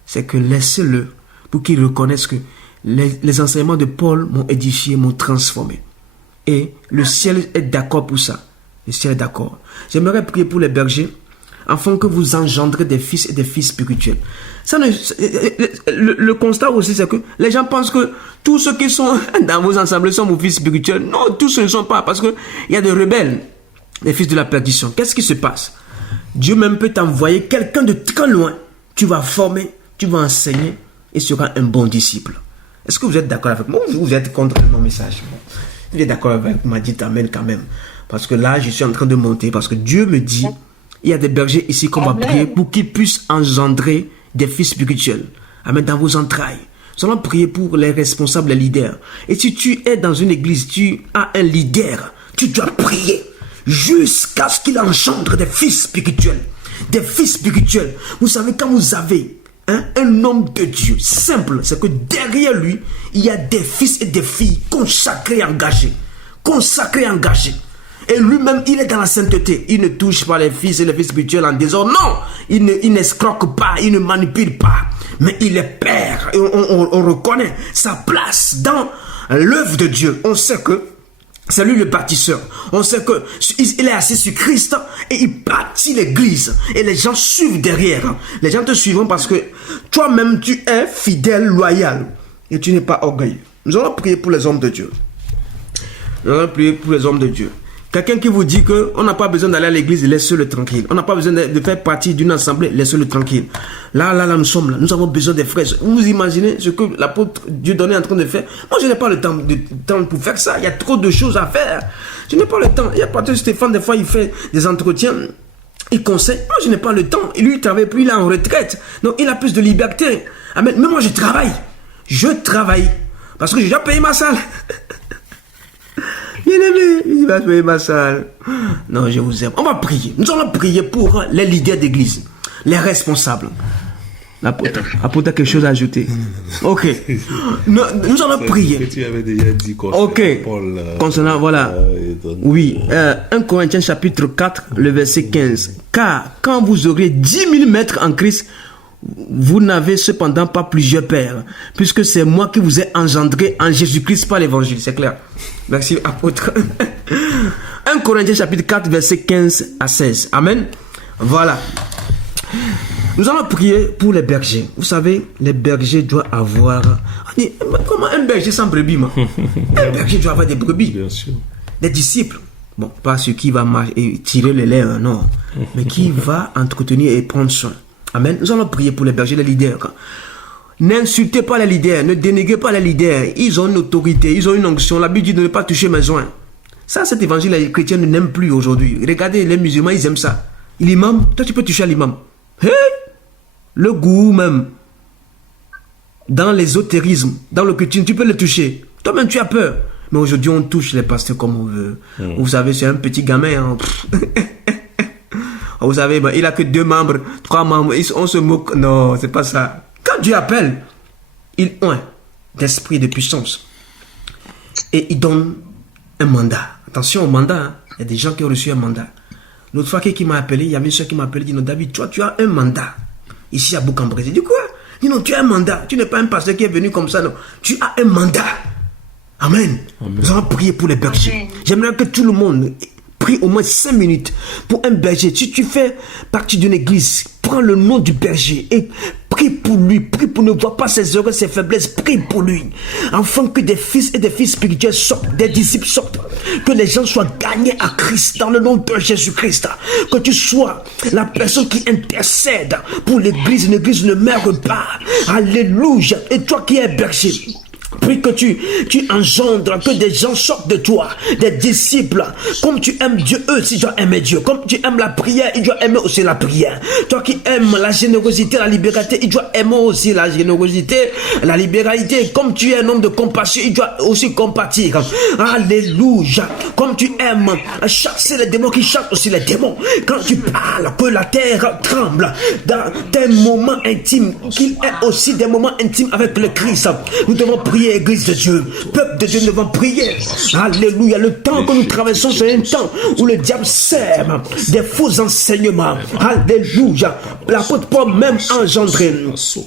C'est que laissez-le pour qu'il reconnaisse que les enseignements de Paul m'ont édifié, m'ont transformé. Et le ciel est d'accord pour ça. Le ciel est d'accord. J'aimerais prier pour les bergers afin que vous engendrez des fils et des filles spirituels. Ça ne, le constat aussi, c'est que les gens pensent que tous ceux qui sont dans vos ensembles sont vos fils spirituels. Non, tous ce ne sont pas, parce qu'il y a des rebelles, des fils de la perdition. Qu'est-ce qui se passe? Dieu même peut t'envoyer quelqu'un de très loin. Tu vas former, tu vas enseigner et sera un bon disciple. Est-ce que vous êtes d'accord avec moi ou vous êtes contre mon message? Vous êtes d'accord avec moi? Dites amen quand même. Parce que là, je suis en train de monter. Parce que Dieu me dit, il y a des bergers ici qu'on va prier pour qu'ils puissent engendrer des fils spirituels. Amen, dans vos entrailles. Nous allons prier pour les responsables, les leaders. Et si tu es dans une église, tu as un leader, tu dois prier jusqu'à ce qu'il engendre des fils spirituels. Des fils spirituels. Vous savez, quand vous avez un homme de Dieu simple, c'est que derrière lui, il y a des fils et des filles consacrés, engagés. Consacrés, engagés. Et lui-même, il est dans la sainteté. Il ne touche pas les fils et les fils spirituels en disant non. Il n'escroque pas, il ne manipule pas. Mais il est père. Et on reconnaît sa place dans l'œuvre de Dieu. On sait que c'est lui le bâtisseur. On sait qu'il est assis sur Christ et il bâtit l'église. Et les gens suivent derrière. Les gens te suivront parce que toi-même, tu es fidèle, loyal. Et tu n'es pas orgueilleux. Nous allons prier pour les hommes de Dieu. Nous allons prier pour les hommes de Dieu. Quelqu'un qui vous dit qu'on n'a pas besoin d'aller à l'église, laissez-le tranquille. On n'a pas besoin de faire partie d'une assemblée, laissez-le tranquille. Là, nous sommes là. Nous avons besoin des frères. Vous imaginez ce que l'apôtre Dieudonné est en train de faire? Moi, je n'ai pas le temps pour faire ça. Il y a trop de choses à faire. Je n'ai pas le temps. Il y a pas de Stéphane, des fois, il fait des entretiens. Il conseille. Moi, je n'ai pas le temps. Et lui, il travaille plus, il est en retraite. Donc, il a plus de liberté. Amen. Mais moi, je travaille. Je travaille. Parce que j'ai déjà payé ma salle. Bien aimé, il va payer ma salle. Non, je vous aime. On va prier. Nous allons prier pour les leaders d'église, les responsables. L'apôtre a quelque chose à ajouter. Ok. Nous allons prier. Que tu avais déjà dit concernant Paul. Concernant, voilà. Oui. 1 Corinthiens chapitre 4, le verset 15. Car quand vous aurez 10 000 maîtres en Christ, vous n'avez cependant pas plusieurs pères, puisque c'est moi qui vous ai engendré en Jésus-Christ par l'évangile. C'est clair. Merci, apôtre. 1 Corinthiens chapitre 4, verset 15 à 16. Amen. Voilà. Nous allons prier pour les bergers. Vous savez, les bergers doivent avoir... Comment un berger sans brebis, moi? Un berger doit avoir des brebis. Bien sûr. Des disciples. Bon, pas celui qui va tirer les lait, non. Mais qui va entretenir et prendre soin. Amen. Nous allons prier pour les bergers, les leaders. N'insultez pas les leaders, ne dénégrez pas les leaders. Ils ont une autorité, ils ont une onction. La Bible dit de ne pas toucher mes joints. Ça, cet évangile, les chrétiens ne l'aiment plus aujourd'hui. Regardez, les musulmans, ils aiment ça. L'imam, toi, tu peux toucher à l'imam. Hey! Le gourou même. Dans l'ésotérisme, dans le chrétien, tu peux le toucher. Toi-même, tu as peur. Mais aujourd'hui, on touche les pasteurs comme on veut. Vous savez, c'est un petit gamin. Hein. Vous savez, il n'a que 2 membres, 3 membres, on se moque. Non, c'est pas ça. Quand Dieu appelle, il oint d'esprit de puissance. Et il donne un mandat. Attention au mandat. Hein. Il y a des gens qui ont reçu un mandat. L'autre fois, qui m'a appelé, il y avait une soeur qui m'a appelé, il dit, non, David, toi, tu as un mandat. Ici à Bourg-en-Bresse. Il dit quoi? Il dit, non, tu as un mandat. Tu n'es pas un pasteur qui est venu comme ça, non. Tu as un mandat. Amen. Nous allons prier pour les bergers. J'aimerais que tout le monde... Prie au moins 5 minutes pour un berger. Si tu fais partie d'une église, prends le nom du berger et prie pour lui. Prie pour ne voir pas ses erreurs, ses faiblesses. Prie pour lui. Afin que des fils et des filles spirituels sortent, des disciples sortent. Que les gens soient gagnés à Christ dans le nom de Jésus-Christ. Que tu sois la personne qui intercède pour l'église. L'église ne meurt pas. Alléluia. Et toi qui es berger, prie que tu engendres, que des gens sortent de toi, des disciples. Comme tu aimes Dieu, eux aussi doivent aimer Dieu. Comme tu aimes la prière, ils doivent aimer aussi la prière. Toi qui aimes la générosité, la libéralité, ils doivent aimer aussi la générosité, la libéralité. Comme tu es un homme de compassion, ils doivent aussi compatir. Alléluia. Comme tu aimes chasser les démons, qui chassent aussi les démons. Quand tu parles, que la terre tremble dans tes moments intimes, qu'il ait aussi des moments intimes avec le Christ. Nous devons prier, Église de Dieu, peuple peuple de Dieu, nous devons prier. Alléluia. Le temps que nous traversons, c'est un temps où le diable sème des faux enseignements. Alléluia. L'apôtre Paul même engendré.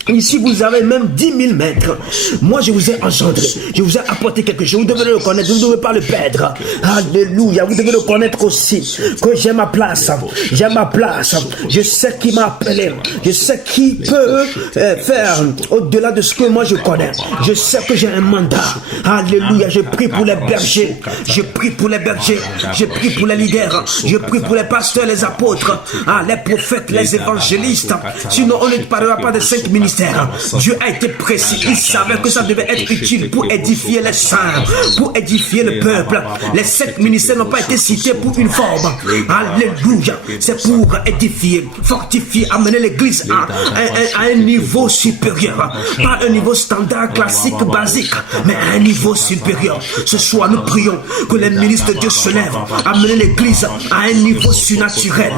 Ici, vous avez même 10 000 mètres. Moi, je vous ai engendré. Je vous ai apporté quelque chose. Vous devez le connaître. Vous ne devez pas le perdre. Alléluia. Vous devez le connaître aussi. Que j'ai ma place. J'ai ma place. Je sais qui m'a appelé. Je sais qui peut faire au-delà de ce que moi je connais. Je sais que j'ai un mandat. Alléluia. Je prie pour les bergers. Je prie pour les bergers. Je prie pour les leaders. Je prie pour les pasteurs, les apôtres, les prophètes, les évangélistes. Sinon, on ne parlera pas de 5 ministères. Dieu a été précis. Il savait que ça devait être utile pour édifier les saints, pour édifier le peuple. Les 5 ministères n'ont pas été cités pour une forme. Alléluia. C'est pour édifier, fortifier, amener l'église à un niveau supérieur. Pas un niveau standard, classique, basique, mais à un niveau supérieur. Ce soir, nous prions que les ministres de Dieu se lèvent, amener l'église à un niveau surnaturel,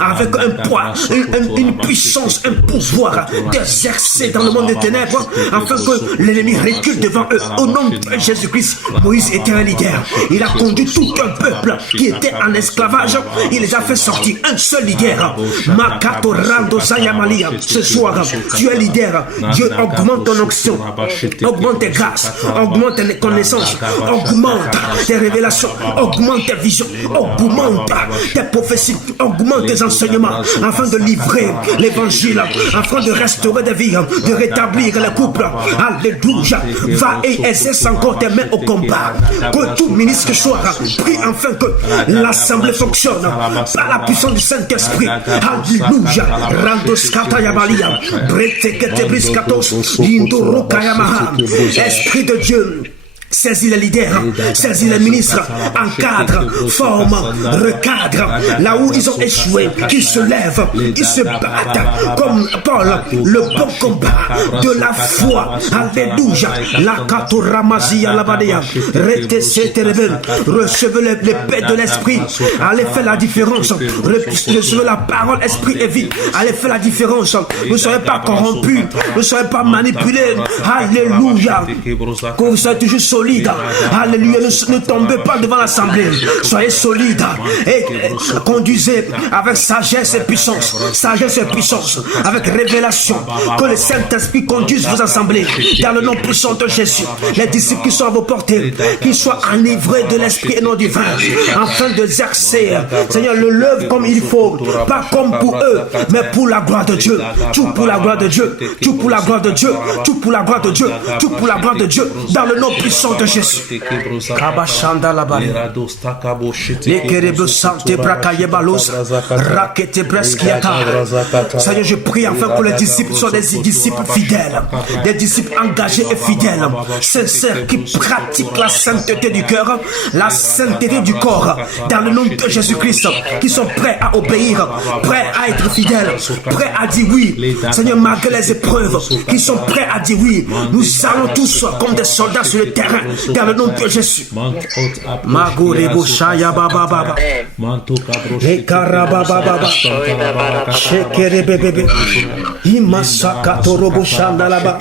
avec un poids, une puissance, un pouvoir d'exercer dans le monde des ténèbres, afin que l'ennemi recule devant eux. Au nom de Jésus-Christ, Moïse était un leader. Il a conduit tout un peuple qui était en esclavage. Il les a fait sortir. Un seul leader. Makato Rando Sayamalia. Ce soir, tu es leader. Dieu augmente ton onction, augmente tes grâces, augmente tes connaissances, augmente tes révélations, augmente tes visions, augmente tes prophéties, augmente tes enseignements, afin de livrer l'évangile, afin de restaurer des vies, de rétablir les couples. Alléluia. Va et exerce encore tes mains au combat. Que tout ministre soit prie afin que l'assemblée fonctionne par la puissance du Saint-Esprit. Alléluia. Randos Katayabalia. Bretekete Briskatos. Indoro Kayamaha. Esprit de Dieu. Saisis les leaders, saisis les ministres, encadre, forme, recadre, là où ils ont échoué, qu'ils se lèvent, ils se battent comme Paul, le bon combat de la foi. Alléluia. La Katoramazia Labadea, recevez l'épée de l'esprit, allez faire la différence, recevez la parole, esprit et vie, allez faire la différence. Vous ne serez pas corrompus, vous ne serez pas manipulés. Alléluia. Que vous soyez toujours solides. Alléluia. Ne tombez pas devant l'assemblée. Soyez solides et conduisez avec sagesse et puissance. Sagesse et puissance. Avec révélation. Que le Saint-Esprit conduise vos assemblées. Dans le nom puissant de Jésus. Les disciples qui sont à vos portées, qu'ils soient enivrés de l'esprit et non du vin. Afin d'exercer, Seigneur, le l'œuvre comme il faut. Pas comme pour eux, mais pour la gloire de Dieu. Tout pour la gloire de Dieu. Tout pour la gloire de Dieu. Tout pour la gloire de Dieu. Tout pour la gloire de Dieu. Dans le nom puissant de Jésus. Kabashanda Labani. Seigneur, je prie afin que les disciples soient des disciples fidèles, des disciples engagés et fidèles, sincères, qui pratiquent la sainteté du cœur, la sainteté du corps, dans le nom de Jésus-Christ, qui sont prêts à obéir, prêts à être fidèles, prêts à dire oui, Seigneur, malgré les épreuves, qui sont prêts à dire oui. Nous allons tous comme des soldats sur le terrain, dans le nom de Jésus. Magorebo Shaya Baba Baba. Ekaraba Baba. Shekerebe. Imasaka Torobo Shandalaba.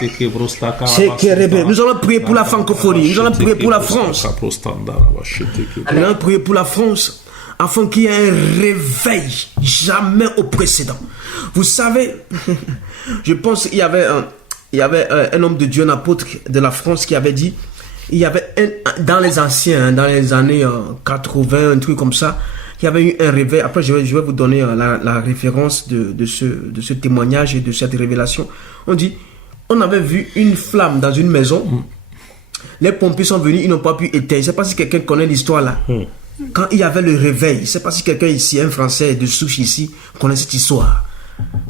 Shekerebe. Nous allons prier pour la francophonie. Nous allons prier pour la France. Nous allons prier pour la France afin qu'il y ait un réveil jamais au précédent. Vous savez, je pense qu'il y avait un homme de Dieu, un apôtre de la France qui avait dit, il y avait dans les anciens, dans les années 80, un truc comme ça, il y avait eu un réveil. Après, je vais vous donner la référence de ce témoignage et de cette révélation. On dit, on avait vu une flamme dans une maison. Les pompiers sont venus, ils n'ont pas pu éteindre. Je ne sais pas si quelqu'un connaît l'histoire là. Quand il y avait le réveil, je ne sais pas si quelqu'un ici, un Français de souche ici, connaît cette histoire.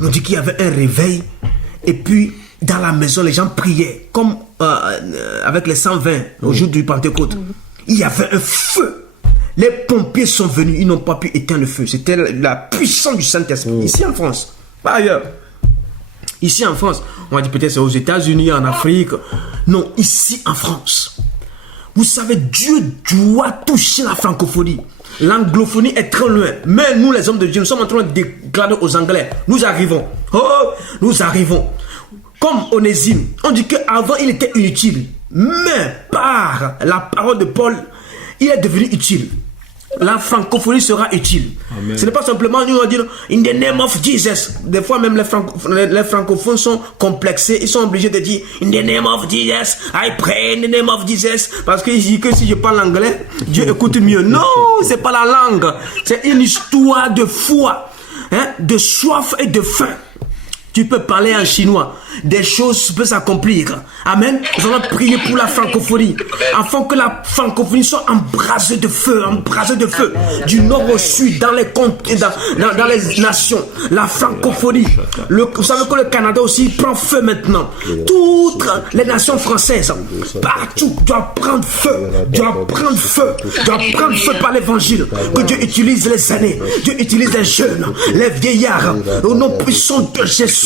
On dit qu'il y avait un réveil et puis dans la maison, les gens priaient comme avec les 120 au jour du Pentecôte. Il y avait un feu. Les pompiers sont venus, ils n'ont pas pu éteindre le feu. C'était la puissance du Saint-Esprit. Ici en France, pas ailleurs. Ici en France, on va dire peut-être c'est aux États-Unis, en Afrique. Non, ici en France. Vous savez, Dieu doit toucher la francophonie. L'anglophonie est très loin. Mais nous, les hommes de Dieu, nous sommes en train de déclarer aux Anglais. Nous arrivons. Oh, nous arrivons. Comme Onésime. On dit qu'avant, il était inutile. Mais par la parole de Paul, il est devenu utile. La francophonie sera utile. Amen. Ce n'est pas simplement nous on dit in the name of Jesus. Des fois même les francophones sont complexés. Ils sont obligés de dire in the name of Jesus. I pray in the name of Jesus. Parce qu'ils disent que si je parle anglais, Dieu écoute mieux. Non, c'est pas la langue. C'est une histoire de foi, hein, de soif et de faim. Tu peux parler en chinois. Des choses peuvent s'accomplir. Amen. Nous allons prier pour la francophonie. Afin que la francophonie soit embrasée de feu. Embrasée de feu. Du nord au sud, dans les les nations. La francophonie. Vous savez que le Canada aussi prend feu maintenant. Toutes les nations françaises. Partout doivent prendre feu. Doivent prendre feu. Doivent prendre feu par l'évangile. Que Dieu utilise les aînés. Dieu utilise les jeunes. Les vieillards. Au nom puissant de Jésus.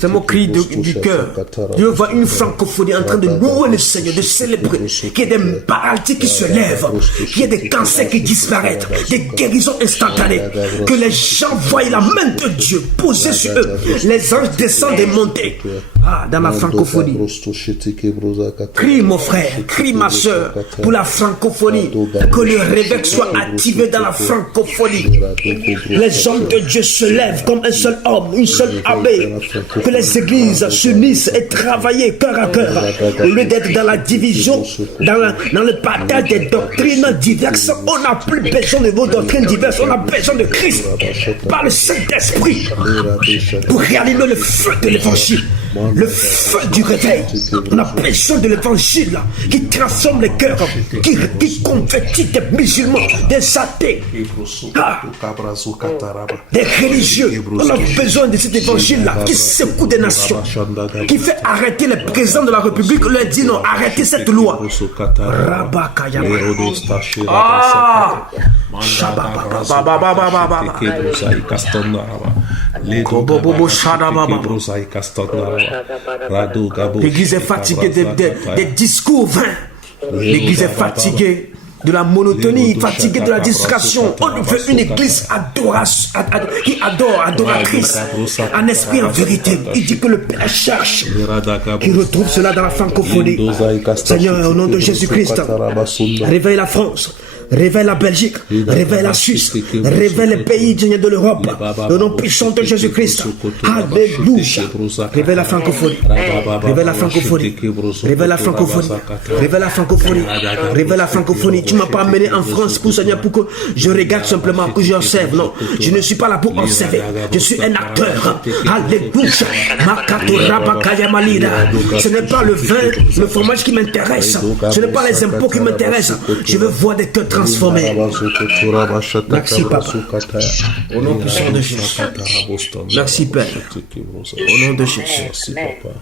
C'est mon cri du cœur. Dieu voit une francophonie en train de louer le Seigneur, de célébrer. Qu'il y ait des paradis qui se lèvent, qu'il y ait des cancers qui disparaissent, des guérisons instantanées. Que les gens voient la main de Dieu posée sur eux. Les anges descendent et montent. Ah, dans la francophonie. Crie mon frère, crie ma soeur pour la francophonie. Que le réveil soit activé dans la francophonie. Les hommes de Dieu se lèvent comme un seul homme, une seule abbé. Que les églises s'unissent et travaillent cœur à cœur. Au lieu d'être dans la division, dans le partage des doctrines diverses, on n'a plus besoin de vos doctrines diverses. On a besoin de Christ par le Saint-Esprit pour réanimer le feu de l'évangile. Le feu du réveil. On a besoin de l'évangile qui transforme les cœurs, qui convertit des musulmans, des athées, des religieux. On a besoin de cet évangile-là qui secoue des nations, qui fait arrêter les présidents de la République, leur dit non, arrêtez cette loi. L'église est fatiguée des discours vains. L'église est fatiguée de la monotonie, fatiguée de la distraction. On veut une église qui adore, adoratrice, en esprit, en vérité. Il dit que le Père cherche, qu'il retrouve cela dans la francophonie. Seigneur, au nom de Jésus-Christ, réveille la France. Réveille la Belgique, réveille la Suisse, réveille les pays de l'Europe. Au nom puissant de Jésus-Christ. Alléluia. Réveille la francophonie. Réveille la francophonie. Réveille la francophonie. Réveille la francophonie. Réveille la francophonie. Tu ne m'as pas amené en France pour Seigneur, pour que je regarde simplement, que j'observe. Non, je ne suis pas là pour observer. Je suis un acteur. Alléluia. Ce n'est pas le vin, le fromage qui m'intéresse. Ce n'est pas les impôts qui m'intéressent. Je veux voir des cœurs transformés. Merci, Papa. Au nom puissant de Jésus. Merci, Père. Au nom de Jésus. Merci, Papa.